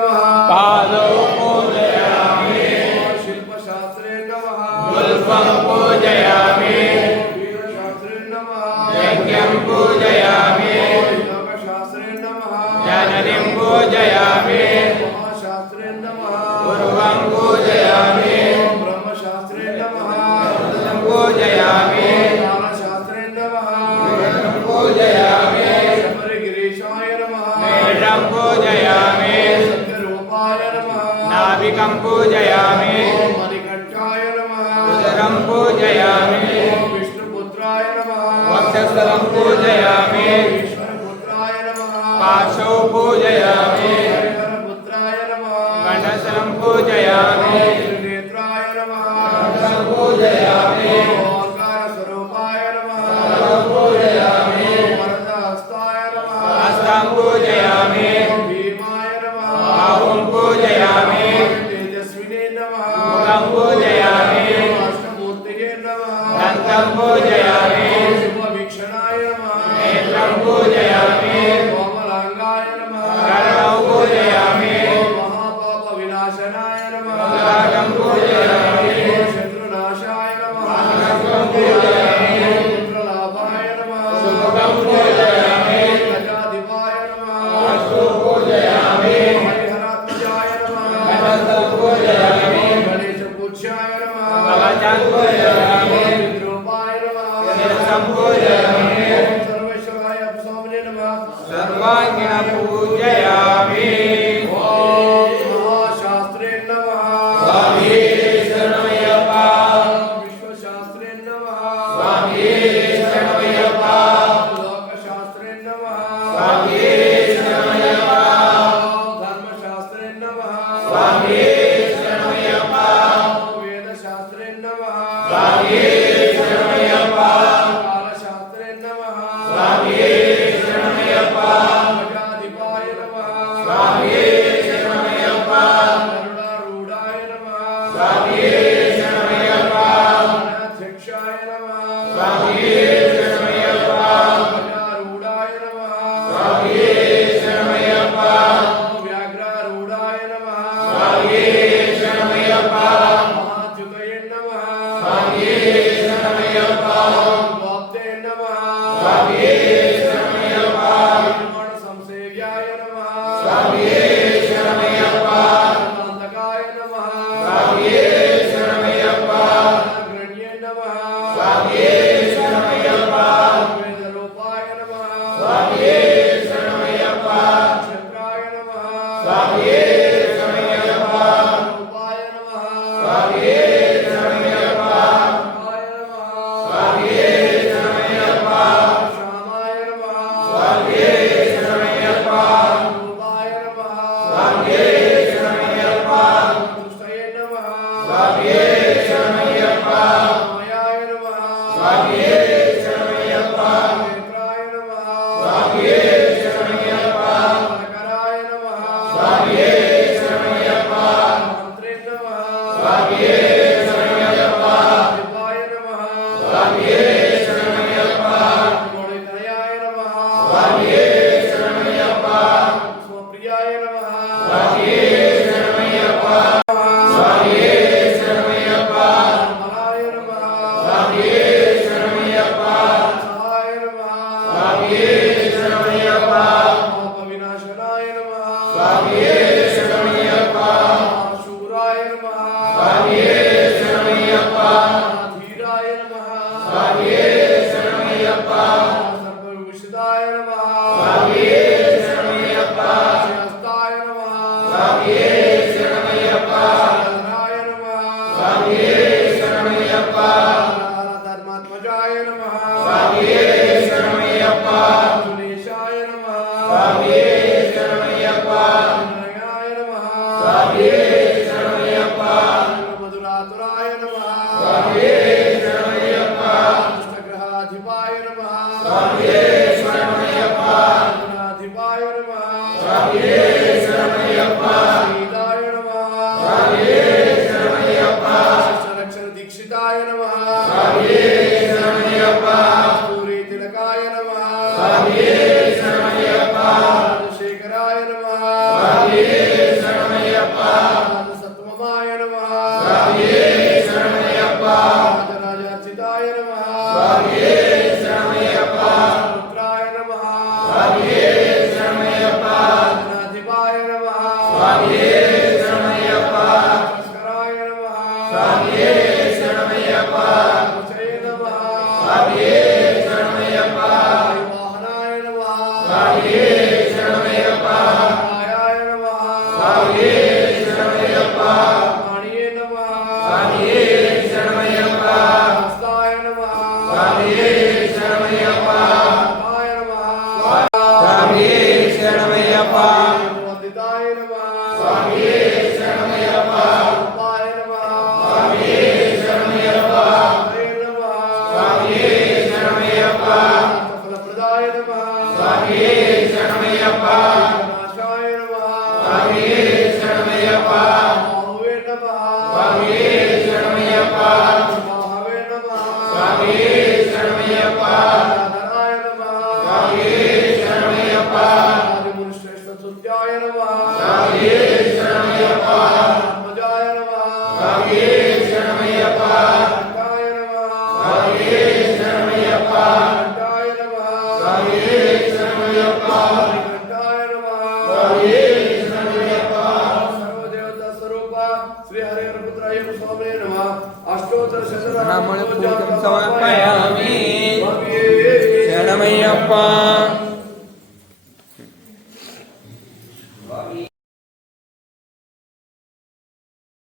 नमः पादौ पूजयामि शिल्पशास्त्रे नमः पुष्पं पूजयामि वीरशास्त्रे नमः यज्ञं पूजयामि योगशास्त्रे नमः जननीं पूजयामि महाशास्त्रे नमः पूर्वं पूजयामि ब्रह्मशास्त्रे नमः पूजयामि कालशास्त्रे नमः पूजयामि शबरिगिरीशाय नमः मेढं पूजयामि सत्यरूपाय नमः नाभिकं पूजयामि मणिकण्ठाय नमः उदरं पूजयामि विष्णुपुत्राय नमः वक्षस्थलं पूजयामि ईश्वरपुत्राय नमः पार्श्वौ पूजयामि हरिहरपुत्राय नमः कण्ठस्थलं पूजयामि त्रिनेत्राय नमः पूजयामि ओंकारस्वरूपाय नमः पूजयामि वरदहस्ताय नमः हस्तं पूजयामि भीमाय नमः बाहुं पूजयामि तेजस्विने नमः मुखं पूजयामि अष्टमूर्तये नमः दन्तं पूजयामि शुभवीक्षणाय नमः नेत्रं पूजयामि कोमलांगाय नमः कर्णौ पूजयामि महापापविनाशनाय नमः रागं पूजयामि शत्रुनाशाय नमः पूजयामि पुत्रलाभाय नमः सुखं पूजयामि प्रजाधिपाय नमः पूजयामि हरिहरात्मजाय नमः कण्ठस्थं पूजयामि गणेशपूज्याय नमः कवचं पूजयामि विद्रूपाय नमः शिरसं पूजयामि सर्वेश्वराय स्वामिने नमः सर्वाङ्गिनं पूजयामि ॐ महाशास्त्रे नमः स्वामी शरणमय्यप्प विश्वशास्त्रे नमः स्वामी शरणमय्यप्प लोकशास्त्रे नमः स्वामी शरणमय्यप्प धर्मशास्त्रे नमः स्वामी शरणमय्यप्प वेदशास्त्रे नमः स्वामी शरणमय्यप्प कालशास्त्रे नमः स्वामी शरणमय्यप्प प्रजाधिपाय नमः स्वामी शरणमय्यप्प गरुडारूढाय नमः स्वामी शरणमय्यप्प गणाध्यक्षाय नमः स्वामी शरणमय्यप्प गजारूढाय नमः स्वामी शरणमय्यप्प व्याघ्रारूढाय नमः स्वामी शरणमय्यप्प महाच्युतये नमः स्वामी शरणमय्यप्प गोप्ते नमः स्वामी शरणमय्यप्प संसेव्याय नमः स्वामी शरणमय्यप्प कान्तकाय नमः स्वामी शरणमय्यप्प गण्ये नमः स्वामी शरणमय्यप्प वेदरूपाय नमः स्वामी शरणमय्यप्प चक्राय नमः स्वामी शरणमय्यप्प रूपाय नमः स्वामी शरणमय्यप्प रूपाय नमः स्वामी शरणमय्यप्प श्यामाय नमः स्वामी शरणमय्यप्प रूपाय नमः स्वामी शरणमय्यप्प तुष्टये नमः स्वामी शरणमय्यप्प मायाय नमः स्वामी शरणमय्यप्प नेत्राय नमः स्वामी शरणमय्यप्प करकराय नमः स्वामी शरणमय्यप्प मंत्रे नमः स्वामी शरणमय्यप्प दिवाय नमः स्वामी शरणमय्यप्प मोडितनयाय नमः स्वामी शरणमय्यप्प स्वप्रियाय नमः स्वामी शरणमय्यप्प स्वामी शरणमय्यप्प मलाय नमः स्वामी शरणमय्यप्प सहाय नमः स्वामी शरणमय्यप्प पापविनाशनाय नमः स्वामी ಸ್ವಾಮಿಯೇ ಶರಣಮಯ್ಯಪ್ಪ ಭಾಸ್ಕರಾಯ ನಮಃ ಸ್ವಾಮಿಯೇ ಶರಣಮಯ್ಯಪ್ಪ ಮುಚಯ ನಮಃ ಸ್ವಾಮಿಯೇ ಶರಣಮಯ್ಯಪ್ಪ ವಾಹನಾಯ ನಮಃ ಸ್ವಾಮಿಯೇ ಶರಣಮಯ್ಯಪ್ಪ ಆಯಾಯ ನಮಃ ಸ್ವಾಮಿಯೇ ಶರಣಮಯ್ಯಪ್ಪ ವಾಣಿಯೇ ನಮಃ ಸ್ವಾಮಿಯೇ ಶರಣಮಯ್ಯಪ್ಪ ಹಸ್ತಾಯ ನಮಃ ಸ್ವಾಮಿಯೇ ಶರಣಮಯ್ಯಪ್ಪ ಹಾಯ ನಮಃ ಸ್ವಾಮಿಯೇ ಶರಣಮಯ್ಯಪ್ಪ ವಂದಿತಾಯ ನಮಃ ಸ್ವಾಮಿಯೇ ಶರಣಮಯ್ಯಪ್ಪ ರೂಪಾಯ ನಮಃ ಸ್ವಾಮಿಯೇ ಶರಣಮಯ್ಯಪ್ಪ ಹರೇ ನಮಃ ಸ್ವಾಮಿಯೇ ಶರಣಮಯ್ಯಪ್ಪ ಸಫಲಪ್ರದಾಯ ನಮಃ ಸ್ವಾಮಿಯೇ ಶರಣಮಯ್ಯಪ್ಪ ನಾಶಾಯ ನಮಃ ಸ್ವಾಮಿಯೇ ಶರಣಮಯ್ಯಪ್ಪ ಬಾಹುವೇ ನಮಃ ಸ್ವಾಮಿಯೇ ಶರಣಮಯ್ಯಪ್ಪ ಬಾಹವೇ ನಮಃ ಸ್ವಾಮಿಯೇ ಶರಣಮಯ್ಯಪ್ಪ ಧನಾಯ ನಮಃ ಸ್ವಾಮಿಯೇ ಶರಣಮಯ್ಯಪ್ಪ ಆದಿಮುನಿಶ್ರೇಷ್ಠ ಸುತ್ಯಾಯ ನಮಃ ಸ್ವಾಮಿಯೇ ಶರಣಮಯ್ಯಪ್ಪ ಆತ್ಮಜಾಯ ನಮಃ ಸ್ವಾಮಿಯೇ ಶರಣಮಯ್ಯಪ್ಪ ರಂಗಾಯ ನಮಃ ಸ್ವಾಮಿಯೇ ಶರಣಮಯ್ಯಪ್ಪ ರಂಗಾಯ ನಮಃ ಸ್ವಾಮಿಯೇ ಶರಣಮಯ್ಯಪ್ಪ ರಂಗಾಯ ನಮಃ ಸ್ವಾಮಿಯೇ ಶರಣಮಯ್ಯಪ್ಪ ಸರ್ವದೇವತಾ ಸ್ವರೂಪ ಶ್ರೀ ಹರಿಹರ ಪುತ್ರ ಅಯ್ಯಪ್ಪ ಸ್ವಾಮಿಯೇ ನಮಃ ಅಷ್ಟೋತ್ತರ ಸಮರ್ಪಯಾಮಿ ಸ್ವಾಮಿಯೇ ಶರಣಮಯ್ಯಪ್ಪ